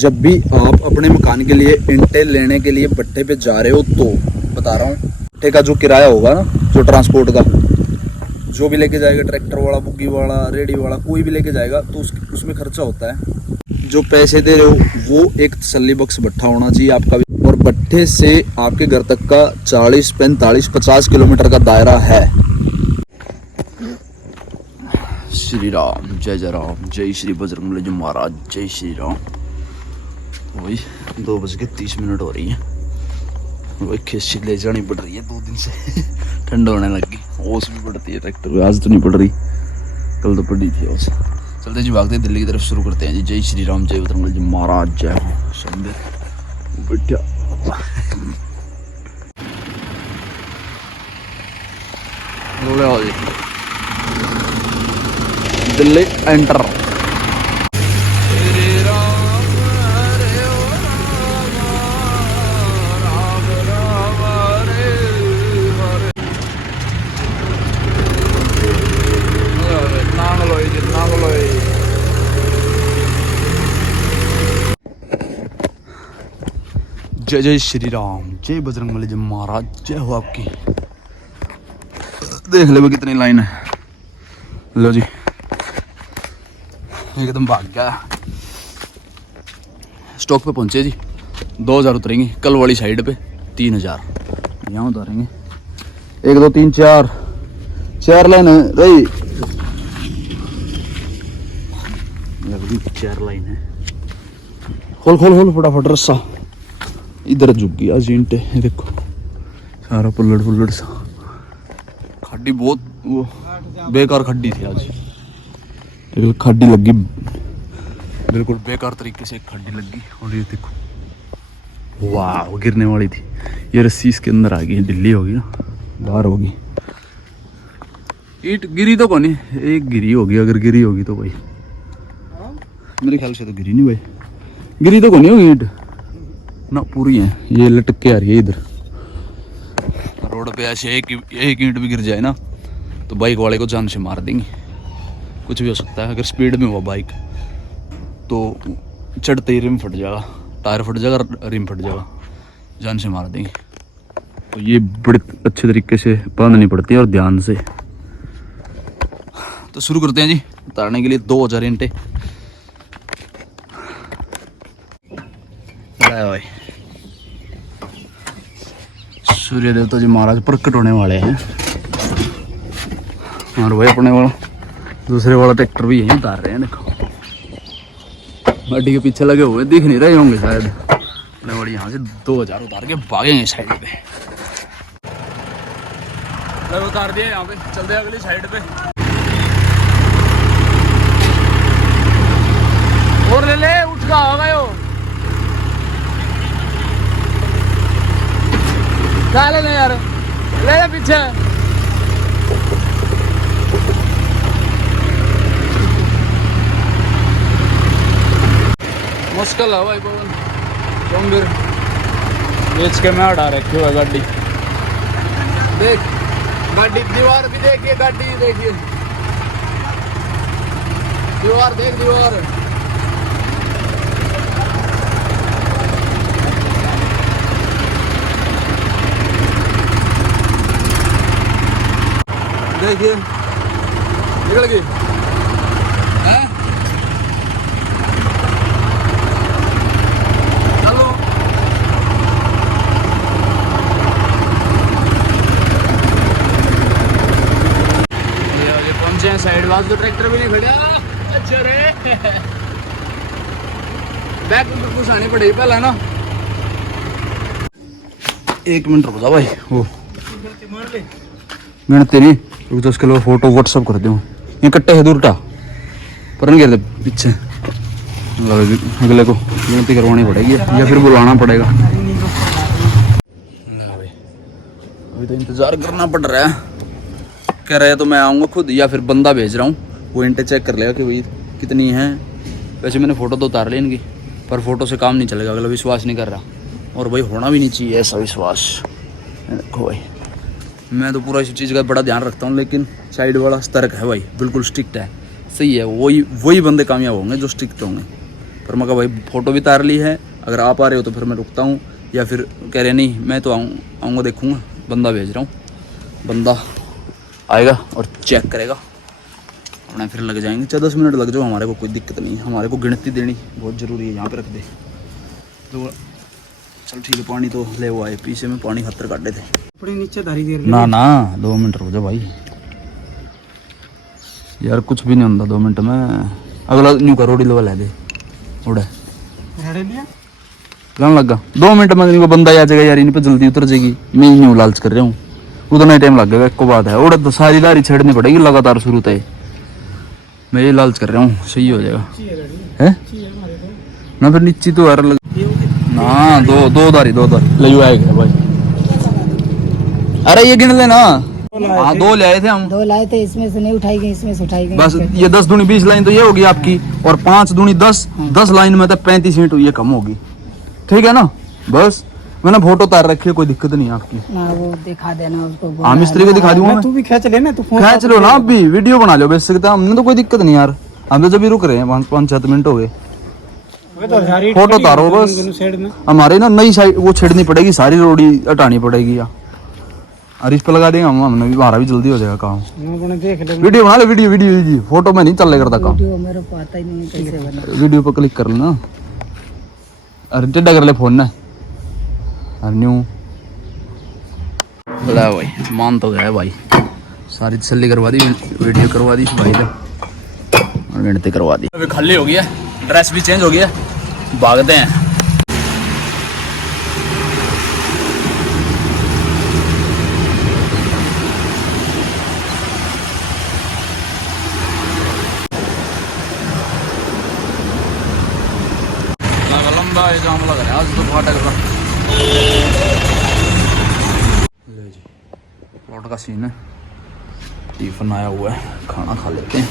जब भी आप अपने मकान के लिए ईंटें लेने के लिए भट्टे पे जा रहे हो तो बता रहा हूँ, भट्टे का जो किराया होगा ना, जो ट्रांसपोर्ट का, जो भी लेके जाएगा, ट्रैक्टर वाला, बुग्गी वाला, रेडी वाला, कोई भी लेके जाएगा तो उसमें खर्चा होता है। जो पैसे दे रहे हो वो एक तसल्ली बख्श भट्टा होना चाहिए आपका भी। और भट्टे से आपके घर तक का 40, 45, 50 किलोमीटर का दायरा है। श्री राम, जय जय राम, जय श्री बजरंगबली जी महाराज, जय श्री राम। वही 2:30 हो रही है। वही खिस्सी ले जानी पड़ रही है 2 दिन से। ठंड होने लगी, ओस भी पड़ती है ट्रैक्टर पे। आज तो नहीं पड़ रही, कल तो पड़ी थी ओस। चलते जी, भागते दिल्ली की तरफ शुरू करते हैं जी। जय श्री राम, जय बजरंगबली जी महाराज, जय हो। संदे बैठा दिल्ली एंटर। जय जय श्री राम, जय बजरंगबली जी महाराज, जय हो आपकी। देख ले भाई कितनी लाइन है। लो जी, एकदम भाग गया। स्टॉक पे पहुंचे जी। 2000 उतरेंगे कल वाली साइड पे, 3000 यहाँ उतारेंगे। 1 2 3 4 लाइन है रही। 4 लाइन है। खोल खोल खोल फटाफट रस्सा। इधर झुक गया जींटे, देखो सारा पुल्लड़ सा। खड्डी बहुत वो बेकार खड्डी थी आज। खड्डी लगी, बिल्कुल बेकार तरीके से खड्डी लगी। और ये देखो, वाह, गिरने वाली थी। ये रस्सी इसके अंदर आ गई, ढिल्ली होगी ना, बाहर होगी। ईंट गिरी तो कौन है, एक गिरी होगी। अगर गिरी होगी तो भाई, मेरे ख्याल से तो गिरी नहीं भाई। गिरी तो कौन होगी ईंट ना, पूरी है। ये लटक के आ रही है इधर रोड पे। ऐसे एक ईंट भी गिर जाए ना तो बाइक वाले को जान से मार देंगे। कुछ भी हो सकता है। अगर स्पीड में हुआ बाइक तो चढ़ते ही रिम फट जाएगा, टायर फट जाएगा, रिम फट जाएगा, जान से मार देंगे। तो ये बड़े अच्छे तरीके से बांधनी पड़ती है और ध्यान से। तो शुरू करते हैं जी उतारने के लिए 2000 ईंटें। भाई सूर्य देवता जी महाराज प्रकट होने वाले हैं। और भाई अपने वाला दूसरे वाला ट्रैक्टर भी यहीं उतार रहे हैं। देखो गाड़ी के पीछे लगे हुए, दिख नहीं रहे होंगे शायद। अपने वाली यहाँ से 2000 उतार के भागेंगे साइड पे। उतार दिया यहाँ पे, चलते अगली साइड पे। और ले ले, उठ का होगा यो। क्या लेना यार, ले ले पीछे। मुश्किल है भाई पवन, गंभीर बेच के मैं हटा रखी हुआ गाड़ी। देख गाड़ी, दीवार भी देखिए, गाड़ी देखिए, दीवार देख, दीवार। देखिए निकल गई। चलो ये पहुंचे हैं साइड वाज। तो ट्रैक्टर भी नहीं खड़ा। अच्छा रे, बैक में कुछ आनी पड़ेगी पहले ना। 1 मिनट रुक जा भाई। वो मैंने तेरी रुक, तो उसके लिए फोटो व्हाट्सअप कर दूँ। ये कट्टे है दूरटा पर नहीं गिरते पीछे। अगले को गिनती करवानी पड़ेगी या फिर बुलाना पड़ेगा। अभी तो इंतजार करना पड़ रहा है। कह रहे हैं तो मैं आऊँगा खुद, या फिर बंदा भेज रहा हूँ, वो ईंटें चेक कर लेगा कि भाई कितनी है। वैसे मैंने फ़ोटो तो उतार ली इनकी, पर फोटो से काम नहीं चलेगा। अगला विश्वास नहीं कर रहा, और भाई होना भी नहीं चाहिए ऐसा विश्वास। देखो भाई, मैं तो पूरा इस चीज़ का बड़ा ध्यान रखता हूँ, लेकिन साइड वाला सतर्क है भाई, बिल्कुल स्ट्रिक्ट है। सही है, वही बंदे कामयाब होंगे जो स्ट्रिक्ट होंगे। पर मैं कहा भाई फ़ोटो भी तार ली है, अगर आप आ रहे हो तो फिर मैं रुकता हूँ, या फिर कह रहे नहीं मैं तो आऊँगा देखूँगा, बंदा भेज रहा हूँ, बंदा आएगा और चेक करेगा अपना, फिर लग जाएंगे 10 मिनट लग जाओ, हमारे को कोई दिक्कत नहीं है, हमारे को गिनती देनी बहुत ज़रूरी है। यहाँ पे रख दे तो चल ठीक है। पानी तो ले वो आए, पीछे में पानी खतर काटे थे अपने नीचे धारी देर ना 2 मिनट रुक जा भाई यार, कुछ भी नहीं होता 2 मिनट में। अगला न्यू का रोडी लेवल है दे उड़े लिया कहने लगा 2 मिनट में इनको बंदा आ जाएगा यार, इन पे जल्दी उतर जाएगी। मैं यूँ लालच कर रहा हूँ, उतना ही टाइम लगेगा। एक को बात है उड़े तो सारी दारी छेड़नी पड़ेगी लगातार शुरू से, मैं ये लालच कर रहा हूँ, सही हो जाएगा है ना। फिर नीचे तो यार ना दो दारी ले आएगा भाई। अरे ये गिन लेना, हाँ 2 ले आए थे हम, 2 लाए थे, इसमें से नहीं उठाई गई, इसमें से उठाई गई। बस ये 10 दूनी 20 लाइन तो ये होगी आपकी, और 5 दूनी 10 लाइन में तो 35 ईंट ये कम होगी, ठीक है ना। बस मैंने फोटो उतार रखी है, कोई दिक्कत नहीं है आपकी। ना वो दिखा देना उसको, हाँ मिस्त्री को दिखा दूंगा मैं। तू भी खींच लेना, तू खींच लो ना, आप भी वीडियो बना लो बेच सकते हैं, हमने तो कोई दिक्कत नहीं यार, हम तो जब भी रुक रहे हैं 5-7 मिनट हो गए। फोटो उतारो बस, हमारे ना नई साइड वो छेड़नी पड़ेगी, सारी रोडी हटानी पड़ेगी यार, और इस पे लगा देंगे हम, हमने भी, हमारा भी जल्दी हो जाएगा काम। वीडियो बना ले, वीडियो फोटो में नहीं चल करता काम, मेरे को आता ही नहीं कैसे बना। वीडियो पे क्लिक कर लेना, अरे टेढ़ा कर ले फोन ना, अरे न्यू बोला भाई, मान तो गया भाई, सारी तसल्ली करवा दी, वीडियो करवा दी भाई ने, और गिनती करवा दी। अभी खाली हो गया, ड्रेस भी चेंज हो गया, भागते हैं। लंबा जाम लग रहा है आज तो फाटक का। ले जी प्लॉट का सीन है, टिफिन आया हुआ है, खाना खा लेते हैं।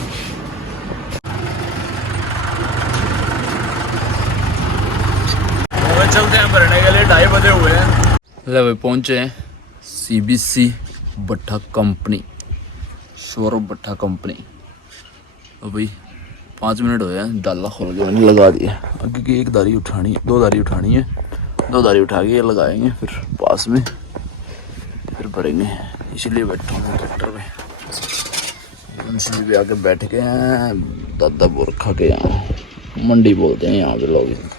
चलते हैं भरने के लिए, 2:30 बजे हुए हैं। ले भाई पहुंचे हैं CBC भट्टा कंपनी, सौरभ भट्टा कंपनी। और भाई 5 मिनट हुए हैं, डाला खोल के मैंने लगा दिया, क्योंकि 1 दारी उठानी, 2 दारी उठानी है, 2 दारी उठा के ये लगाएंगे, फिर पास में फिर भरेंगे, इसीलिए बैठा हूँ ट्रैक्टर में। मंडी पे आके बैठ गए हैं, दादा बोरखा के यहाँ मंडी बोलते हैं यहाँ पे लोग।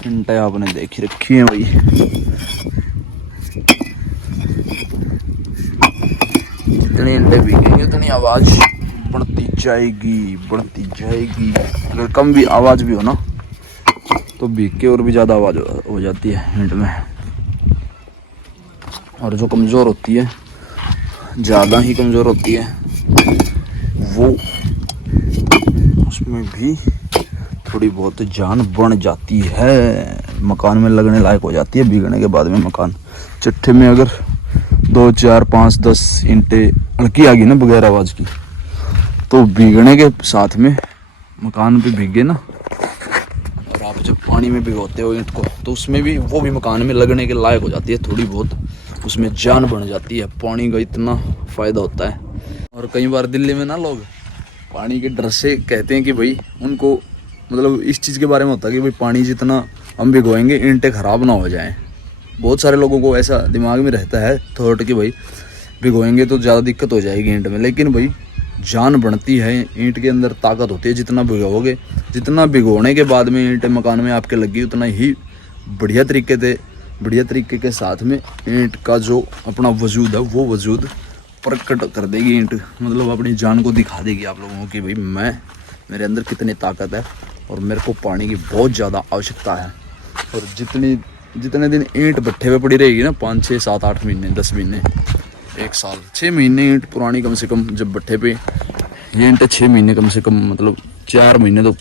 घंटे आपने देखी रखी है भाई, जितनी अंडे बिकेंगे उतनी आवाज बढ़ती जाएगी। अगर कम भी आवाज भी हो ना तो बिक के और भी ज्यादा आवाज हो जाती है हिंट में, और जो कमजोर होती है, ज्यादा ही कमजोर होती है, वो उसमें भी थोड़ी बहुत जान बढ़ जाती है, मकान में लगने लायक हो जाती है बिगड़ने के बाद में। मकान चिट्ठे में अगर 2, 4, 5, 10 ईंटें हल्की आ गई ना बगैर आवाज की, तो बिगड़ने के साथ में मकान पे भीगे ना, और आप जब पानी में भिगोते हो ईंट को, तो उसमें भी वो भी मकान में लगने के लायक हो जाती है, थोड़ी बहुत उसमें जान बढ़ जाती है। पानी का इतना फ़ायदा होता है। और कई बार दिल्ली में ना लोग पानी के डर से कहते हैं कि भाई उनको, मतलब इस चीज़ के बारे में होता है कि भाई पानी जितना हम भिगोएंगे ईंटें ख़राब ना हो जाएं। बहुत सारे लोगों को ऐसा दिमाग में रहता है थॉट कि भाई भिगोएंगे तो ज़्यादा दिक्कत हो जाएगी ईंट में, लेकिन भाई जान बढ़ती है, ईंट के अंदर ताकत होती है। जितना भिगोगे, जितना भिगोने के बाद में ईंट मकान में आपके लगी, उतना ही बढ़िया तरीके के साथ में ईंट का जो अपना वजूद है वो वजूद प्रकट कर देगी ईंट, मतलब अपनी जान को दिखा देगी आप लोगों को कि भाई मेरे अंदर कितनी ताकत है और मेरे को पानी की बहुत ज़्यादा आवश्यकता है। और जितने दिन ईंट भट्ठे पे पड़ी रहेगी ना, 5, 6, 7, 8 महीने, 10 महीने, 1 साल, 6 महीने ईंट पुरानी कम से कम जब भट्ठे पे, ये ईंटें 6 महीने कम से कम, मतलब 4 महीने तो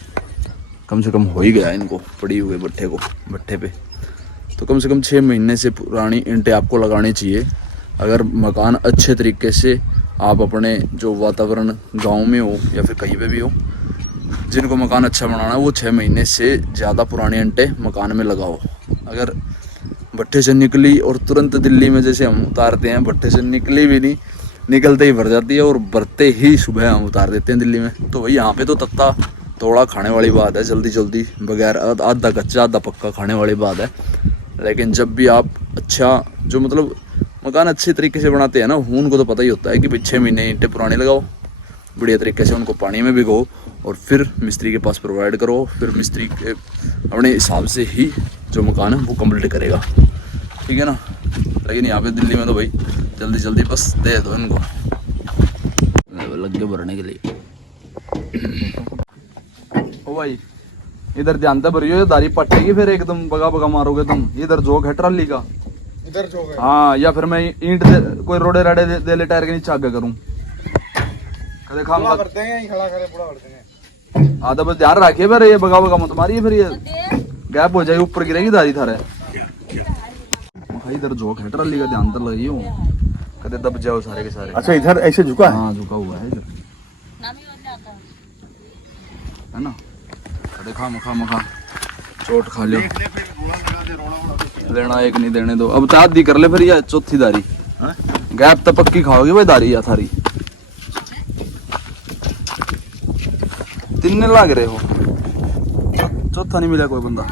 कम से कम हो ही गया इनको पड़ी हुए भट्ठे पे। तो कम से कम 6 महीने से पुरानी ईंटें आपको लगानी चाहिए। अगर मकान अच्छे तरीके से आप अपने जो वातावरण गांव में हो या फिर कहीं पे भी हो, जिनको मकान अच्छा बनाना है, वो 6 महीने से ज़्यादा पुरानी ईंटें मकान में लगाओ। अगर भट्ठे से निकली और तुरंत दिल्ली में जैसे हम उतारते हैं, भट्ठे से निकली भी नहीं, निकलते ही भर जाती है, और भरते ही सुबह हम उतार देते हैं दिल्ली में। तो भाई यहाँ पे तो तत्ता थोड़ा खाने वाली बात है, जल्दी जल्दी बगैर आधा कच्चा आधा पक्का खाने वाली बात है। लेकिन जब भी आप अच्छा जो मतलब मकान अच्छे तरीके से बनाते हैं ना, उनको तो पता ही होता है कि भाई 6 महीने ईंटें पुरानी लगाओ, बढ़िया तरीके से उनको पानी में भिगो और फिर मिस्त्री के पास प्रोवाइड करो, फिर मिस्त्री के अपने हिसाब से ही जो मकान है वो कंप्लीट करेगा, ठीक है ना। लेकिन यहाँ पे दिल्ली में तो भाई जल्दी जल्दी बस दे दो इनको, लग गए भरने के लिए। ओ भाई इधर ध्यान से भरियो, दारी पटेगी फिर एकदम बगा बगा मारोगे तुम। इधर जोक है ट्राली का, इधर जोक है। हाँ, या फिर मैं ईंट कोई रोडे राडे दे ले टायर के नीचे आगे करूँ, कदे खाम पूरा करते हैं, यहीं खड़ा करे पूरा करते हैं। हाँ तो बस ध्यान रखिए फिर, ये बगा बगा मत मारिए, फिर ये गैप हो जाएगी, ऊपर गिरेगी दारी थारे। इधर जोक है ट्राली का, ध्यान तो लगाइयो, कदे दब जाओ सारे के सारे। अच्छा इधर ऐसे झुका है? हाँ झुका हुआ है इधर, है ना। देखा मखा मखा चोट खा लो, लेना एक नहीं देने दो। अब तो आधी कर ले फिर, या चौथी दारी गैप तो पक्की खाओगे भाई दारी या थारी। 3 लाग रहे हो, चौथा नहीं मिला कोई बंदा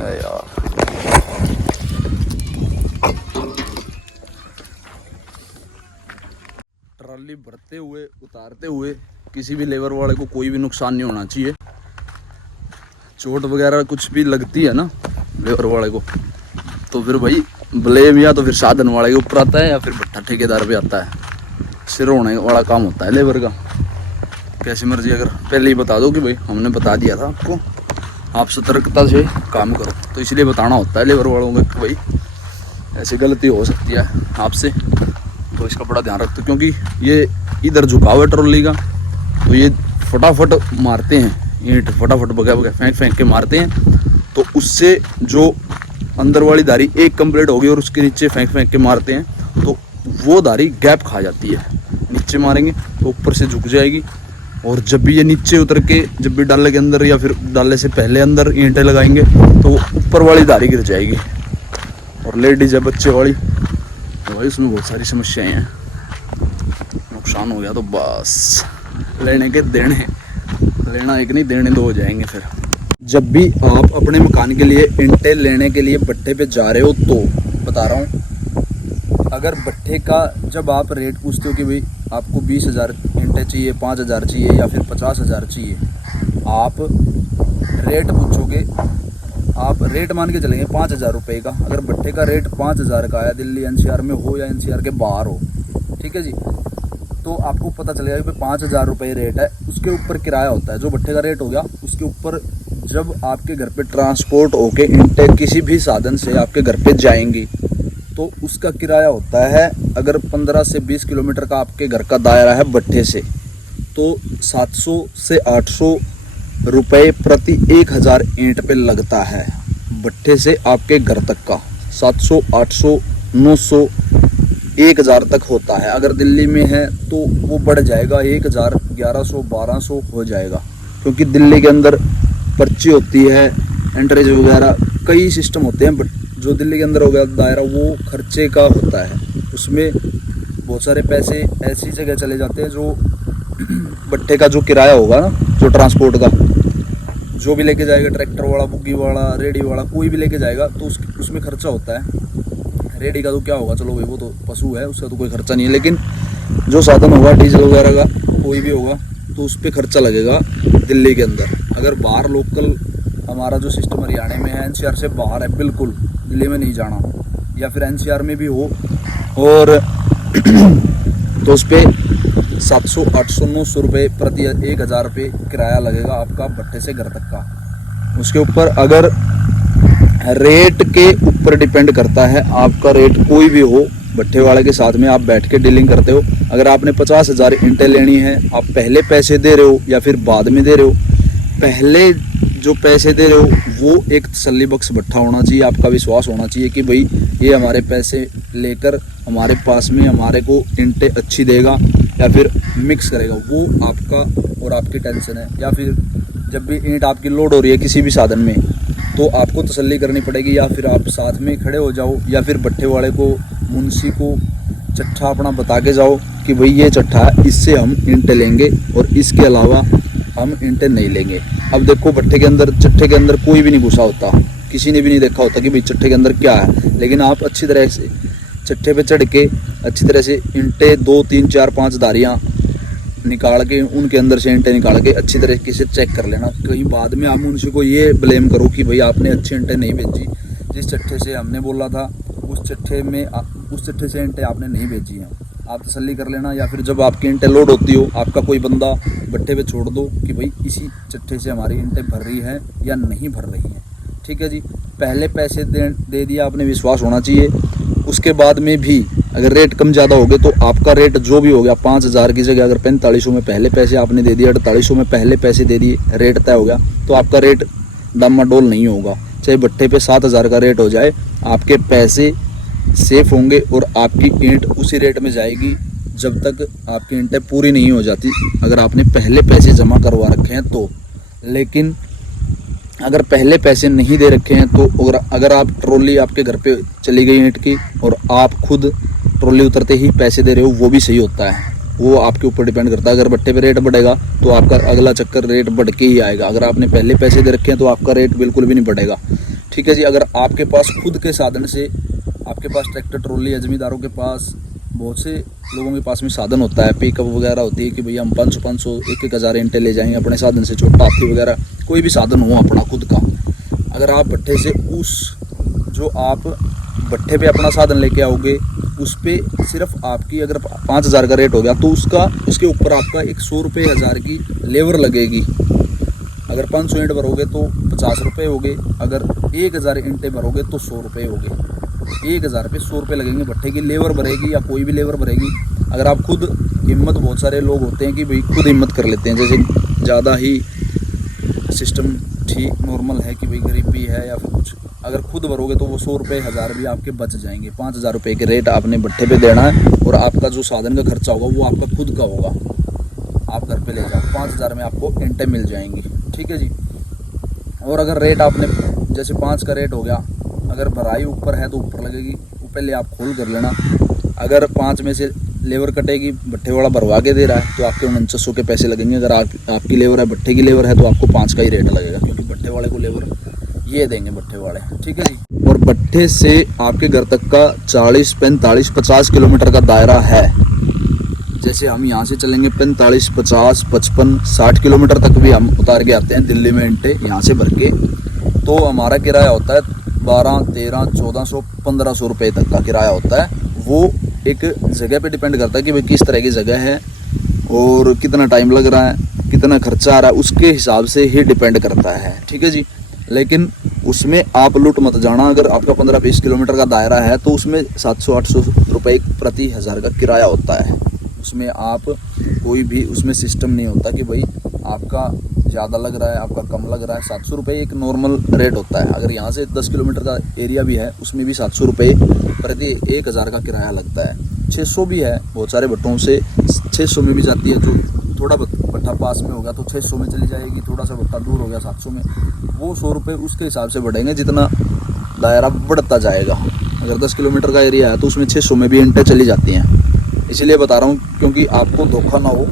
यार। ट्रॉली भरते हुए उतारते हुए किसी भी लेबर वाले को कोई भी नुकसान नहीं होना चाहिए। चोट वगैरह कुछ भी लगती है ना लेबर वाले को, तो फिर भाई ब्लेम या तो फिर साधन वाले के ऊपर आता है, या फिर भट्टा ठेकेदार पे आता है। सिर होने वाला काम होता है लेबर का। कैसी मर्जी, अगर पहले ही बता दो कि भाई हमने बता दिया था आपको, आप सतर्कता से काम करो, तो इसलिए बताना होता है लेबर वालों को कि भाई ऐसी गलती हो सकती है आपसे, तो इसका बड़ा ध्यान रखते। क्योंकि ये इधर झुकाव है ट्रॉली का, तो ये फटाफट मारते हैं ईंट, फटाफट बगा बगा फेंक फेंक के मारते हैं, तो उससे जो अंदर वाली दारी एक कंप्लीट होगी और उसके नीचे फेंक फेंक के मारते हैं, तो वो दारी गैप खा जाती है। नीचे मारेंगे तो ऊपर से झुक जाएगी, और जब भी ये नीचे उतर के जब भी डाले के अंदर या फिर डालने से पहले अंदर ईंटें लगाएंगे, तो ऊपर वाली दारी गिर जाएगी। और लेडीज है बच्चे वाली, तो भाई उसमें बहुत सारी समस्याएं हैं। नुकसान हो गया तो बस लेने के देने, लेना एक नहीं देने दो हो जाएंगे फिर। जब भी आप अपने मकान के लिए ईंटें लेने के लिए भट्टे पे जा रहे हो, तो बता रहा हूँ, अगर भट्टे का जब आप रेट पूछते हो कि भाई आपको 20,000 ईंटें चाहिए, 5,000 चाहिए या फिर 50,000 चाहिए, आप रेट पूछोगे, आप रेट मान के चलेंगे 5,000 रुपये का। अगर भट्टे का रेट 5,000 का है, दिल्ली NCR में हो या NCR के बाहर हो, ठीक है जी, तो आपको पता चलेगा कि 5,000 रुपये रेट है। उसके ऊपर किराया होता है, जो भट्टे का रेट हो गया उसके ऊपर जब आपके घर पे ट्रांसपोर्ट होके ईंटें किसी भी साधन से आपके घर पे जाएंगी, तो उसका किराया होता है। अगर 15 से 20 किलोमीटर का आपके घर का दायरा है भट्टे से, तो 700 से 800 रुपये प्रति 1,000 ईंट पे लगता है। भट्टे से आपके घर तक का 700, 800, 900, 1,000 तक होता है। अगर दिल्ली में है तो वो बढ़ जाएगा, 1,000, 1100, 1200 हो जाएगा, क्योंकि दिल्ली के अंदर पर्ची होती है, एंट्रेज वगैरह कई सिस्टम होते हैं। बट जो दिल्ली के अंदर हो गया दायरा, वो खर्चे का होता है, उसमें बहुत सारे पैसे ऐसी जगह चले जाते हैं जो भट्टे का जो किराया होगा ना, जो ट्रांसपोर्ट का जो भी लेके जाएगा, ट्रैक्टर वाला, बुग्गी वाला, रेडी वाला, कोई भी लेके जाएगा, तो उसमें खर्चा होता है। रेडी का तो क्या होगा, चलो भाई वो तो पशु है, उसका तो कोई खर्चा नहीं है, लेकिन जो साधन होगा डीजल वगैरह का कोई भी होगा, तो उस पर खर्चा लगेगा दिल्ली के अंदर। अगर बाहर लोकल हमारा जो सिस्टम हरियाणा में है, NCR से बाहर है बिल्कुल, दिल्ली में नहीं जाना, या फिर NCR में भी हो, और तो उस पर 700, 800, 900 रुपये प्रति 1,000 रुपये किराया लगेगा आपका भट्टे से घर तक का। उसके ऊपर अगर रेट के ऊपर डिपेंड करता है, आपका रेट कोई भी हो, भट्टे वाले के साथ में आप बैठ के डीलिंग करते हो। अगर आपने 50,000 ईंटें लेनी है, आप पहले पैसे दे रहे हो या फिर बाद में दे रहे हो, पहले जो पैसे दे रहे हो वो एक तसल्ली बख्श भट्टा होना चाहिए, आपका विश्वास होना चाहिए कि भाई ये हमारे पैसे लेकर हमारे पास में हमारे को ईंटें अच्छी देगा या फिर मिक्स करेगा, वो आपका और आपकी टेंशन है। या फिर जब भी ईंट आपकी लोड हो रही है किसी भी साधन में, तो आपको तसल्ली करनी पड़ेगी, या फिर आप साथ में खड़े हो जाओ, या फिर भट्टे वाले को, मुंशी को चट्ठा अपना बता के जाओ कि भाई ये चट्ठा है, इससे हम ईंटें लेंगे, और इसके अलावा हम ईंटें नहीं लेंगे। अब देखो भट्ठे के अंदर, चट्टे के अंदर कोई भी नहीं घुसा होता, किसी ने भी नहीं देखा होता कि भाई चट्टे के अंदर क्या है, लेकिन आप अच्छी तरह से चट्टे पे चढ़ के अच्छी तरह से ईंटें 2 3 4 5 धारियाँ निकाल के उनके अंदर से ईंटें निकाल के अच्छी तरीके से चेक कर लेना। कहीं बाद में आप उनसे को ये ब्लेम करो कि भाई आपने अच्छी ईंटें नहीं भेजी, जिस चट्टे से हमने बोला था उस चट्टे से ईंटें आपने नहीं भेजी हैं। आप तसल्ली कर लेना, या फिर जब आपकी ईंटें लोड होती हो आपका कोई बंदा भट्ठे पे छोड़ दो कि भाई इसी चट्टे से हमारी ईंटें भर रही हैं या नहीं भर रही हैं। ठीक है जी, पहले पैसे दे दिया आपने, विश्वास होना चाहिए। उसके बाद में भी अगर रेट कम ज़्यादा हो गए तो आपका रेट जो भी हो गया 5,000 की जगह अगर 4500 में पहले पैसे आपने दे दिए, 4800 में पहले पैसे दे दिए, रेट तय हो गया, तो आपका रेट डामाडोल नहीं होगा। चाहे भट्ठे पे 7,000 का रेट हो जाए, आपके पैसे सेफ होंगे और आपकी ईंट उसी रेट में जाएगी जब तक आपकी ईंटें पूरी नहीं हो जाती, अगर आपने पहले पैसे जमा करवा रखे हैं तो। लेकिन अगर पहले पैसे नहीं दे रखे हैं तो अगर आप ट्रॉली आपके घर पे चली गई ईंट की और आप खुद ट्रॉली उतरते ही पैसे दे रहे हो, वो भी सही होता है। वो आपके ऊपर डिपेंड करता है। अगर भट्ठे पे रेट बढ़ेगा तो आपका अगला चक्कर रेट बढ़ के ही आएगा। अगर आपने पहले पैसे दे रखे हैं तो आपका रेट बिल्कुल भी नहीं बढ़ेगा। ठीक है जी, अगर आपके पास खुद के साधन से, आपके पास ट्रैक्टर ट्रॉली है, जमींदारों के पास, बहुत से लोगों के पास में साधन होता है, पिकअप वगैरह होती है कि भैया हम 500 1,000 ईंटें ले जाएंगे अपने साधन से, छोटा हाथी वगैरह कोई भी साधन हो अपना खुद का। अगर आप भट्ठे से जो आप भट्ठे पे अपना साधन लेके आओगे उस पे सिर्फ आपकी अगर 5,000 का रेट हो गया तो उसके ऊपर आपका 100 रुपये 1,000 की लेबर लगेगी। अगर 500 ईंट भरोगे तो 50 रुपये हो गए, अगर 1,000 ईंटें भरोगे तो 100 रुपये हो गए। 1,000 पे 100 रुपये लगेंगे, भट्ठे की लेबर भरेगी या कोई भी लेबर भरेगी। अगर आप खुद हिम्मत, बहुत सारे लोग होते हैं कि भाई खुद हिम्मत कर लेते हैं, जैसे ज़्यादा ही सिस्टम ठीक नॉर्मल है कि भाई गरीबी है या फिर कुछ, अगर खुद भरोगे तो वो 100 रुपये 1,000 भी आपके बच जाएंगे। 5,000 रुपये के रेट आपने भट्ठे पे देना है और आपका जो साधन का खर्चा होगा वो आपका खुद का होगा। आप घर पे ले जाओ, 5,000 में आपको ईंटें मिल जाएंगी। ठीक है जी। और अगर रेट आपने जैसे 5 का रेट हो गया, अगर भराई ऊपर है तो ऊपर लगेगी, पहले आप खोल कर लेना। अगर 5 में से लेबर कटेगी, भट्ठे वाला भरवा के दे रहा है तो आपके 4900 के पैसे लगेंगे। अगर आपकी लेबर है, भट्ठे की लेबर है, तो आपको 5 का ही रेट लगेगा, क्योंकि भट्ठे वाले को लेबर ये देंगे भट्ठे वाले। ठीक है जी। और भट्ठे से आपके घर तक का 40 45 50 किलोमीटर का दायरा है। जैसे हम यहाँ से चलेंगे 45 50 55 60 किलोमीटर तक भी हम उतार के आते हैं दिल्ली में ईंटें यहाँ से भर के, तो हमारा किराया होता है 12 13 1400 1500 रुपये तक का किराया होता है। वो एक जगह पे डिपेंड करता है कि भाई किस तरह की जगह है और कितना टाइम लग रहा है, कितना खर्चा आ रहा है, उसके हिसाब से ही डिपेंड करता है। ठीक है जी। लेकिन उसमें आप लूट मत जाना। अगर आपका 15-20 किलोमीटर का दायरा है तो उसमें 700-800 रुपये प्रति 1000 का किराया होता है। उसमें आप कोई भी उसमें सिस्टम नहीं होता कि भाई आपका ज़्यादा लग रहा है, आपका कम लग रहा है। 700 रुपये एक नॉर्मल रेट होता है। अगर यहाँ से 10 किलोमीटर का एरिया भी है उसमें भी 700 रुपये प्रति 1000 का किराया लगता है। 600 भी है, बहुत सारे भट्टों से 600 में भी जाती है। जो थोड़ा भट्ठा पास में होगा तो 600 में चली जाएगी, थोड़ा सा भट्ठा दूर हो गया 700 में, वो 100 रुपये उसके हिसाब से बढ़ेंगे जितना दायरा बढ़ता जाएगा। अगर 10 किलोमीटर का एरिया है तो उसमें 600 में भी ईंटें चली जाती हैं। इसलिए बता रहा हूँ क्योंकि आपको धोखा ना हो,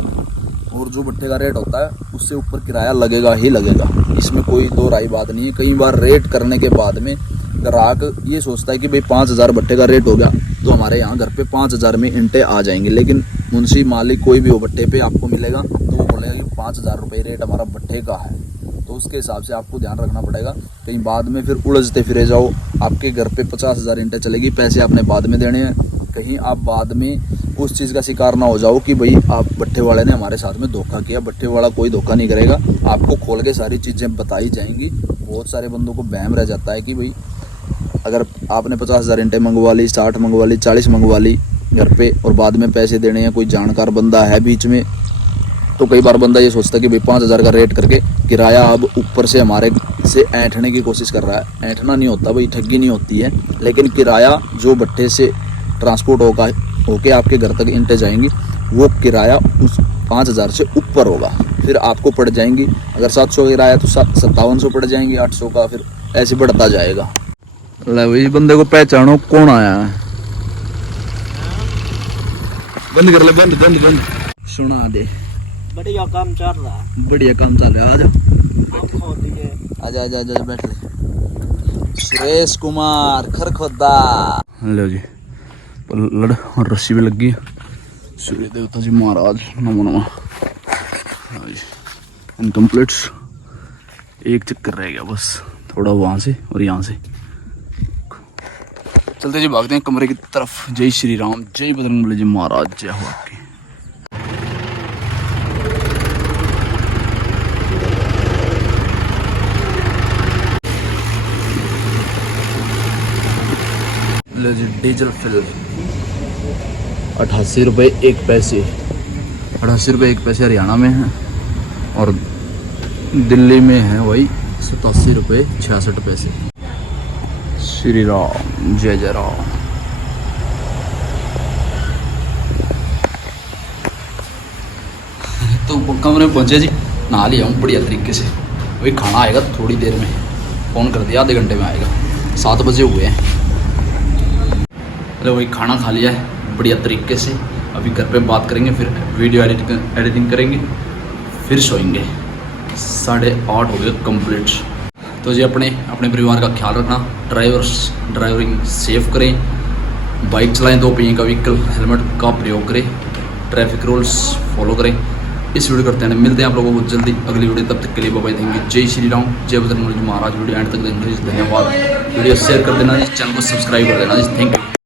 और जो भट्ठे का रेट होता है उससे ऊपर किराया लगेगा ही लगेगा, इसमें कोई दो राय बात नहीं है। कई बार रेट करने के बाद में ग्राहक ये सोचता है कि भाई 5,000 भट्ठे का रेट हो गया तो हमारे यहाँ घर पे 5,000 में ईंटें आ जाएंगी, लेकिन मुंशी मालिक कोई भी हो भट्ठे पे आपको मिलेगा तो वो बोलेगा कि 5,000 रुपये रेट हमारा भट्ठे का है। तो उसके हिसाब से आपको ध्यान रखना पड़ेगा। कहीं बाद में फिर उलझते फिरे जाओ, आपके घर पे 50,000 ईंटें चलेगी, पैसे आपने बाद में देने हैं, कहीं आप बाद में उस चीज़ का शिकार ना हो जाओ कि भाई आप भट्ठे वाले ने हमारे साथ में धोखा किया। भट्ठे वाला कोई धोखा नहीं करेगा, आपको खोल के सारी चीज़ें बताई जाएंगी। बहुत सारे बंदों को वहम रह जाता है कि भाई अगर आपने 50,000 ईंटें मंगवा ली, 60 मंगवा ली, 40 मंगवा ली घर पे और बाद में पैसे देने हैं, कोई जानकार बंदा है बीच में, तो कई बार बंदा ये सोचता है कि भाई 5,000 का रेट करके किराया अब ऊपर से हमारे से ऐंठने की कोशिश कर रहा है। ऐंठना नहीं होता भाई, ठगी नहीं होती है, लेकिन किराया जो भट्ठे से ट्रांसपोर्ट होके आपके घर तक ईंटें जाएंगी वो किराया उस 5,000 से ऊपर होगा। फिर आपको पड़ जाएंगी, अगर 700 का किराया तो 5700 पड़ जाएंगी, 800 का, फिर ऐसे बढ़ता जाएगा। ले भाई बंदे को पहचानो कौन आया है। बंद कर ले, बंद बंद बंद। सुना दे बढ़िया काम चल रहा है। बढ़िया काम चल रहा है। आजा आप खो दीजिए। आजा आजा आजा बैठ ले। सुरेश कुमार खरखोदा लो जी लड़ और रस्सी भी लगी है। सूर्य देवता जी महाराज नमो नमः। इनकम्प्लीट एक चक्कर रह गया बस, थोड़ा वहाँ से और यहाँ से। चलते जी भागते हैं कमरे की तरफ। जय श्री राम, जय बजरंगबली जी महाराज, जय हो आपकी। लो जी डीजल फिल 88 रुपये 1 पैसे। 88 रुपये 1 पैसे हरियाणा में है और दिल्ली में है वही 87 रुपये 66 पैसे। श्री राम, जय जय राम। तो कमरे में पहुंचे जी, नहा लिया हूँ बढ़िया तरीके से। वही खाना आएगा थोड़ी देर में, फ़ोन कर दिया आधे घंटे में आएगा, 7 बजे हुए हैं। अरे वही खाना खा लिया है बढ़िया तरीके से। अभी घर पे बात करेंगे, फिर वीडियो एडिटिंग करेंगे, फिर सोएंगे। 8:30 हो गए कंप्लीट। तो जी अपने परिवार का ख्याल रखना, ड्राइविंग सेफ करें, बाइक चलाएं 2 पहिए का व्हीकल, हेलमेट का प्रयोग करें, ट्रैफिक रूल्स फॉलो करें। इस वीडियो करते हैं, मिलते हैं आप लोगों को जल्दी अगली वीडियो। तब तक के लिए बाय देंगे। जय श्री राम, जय बजरंगबली महाराज। वीडियो एंड तक देखने के लिए धन्यवाद। वीडियो शेयर कर देना जी, चैनल को सब्सक्राइब कर देना जी। Thank you.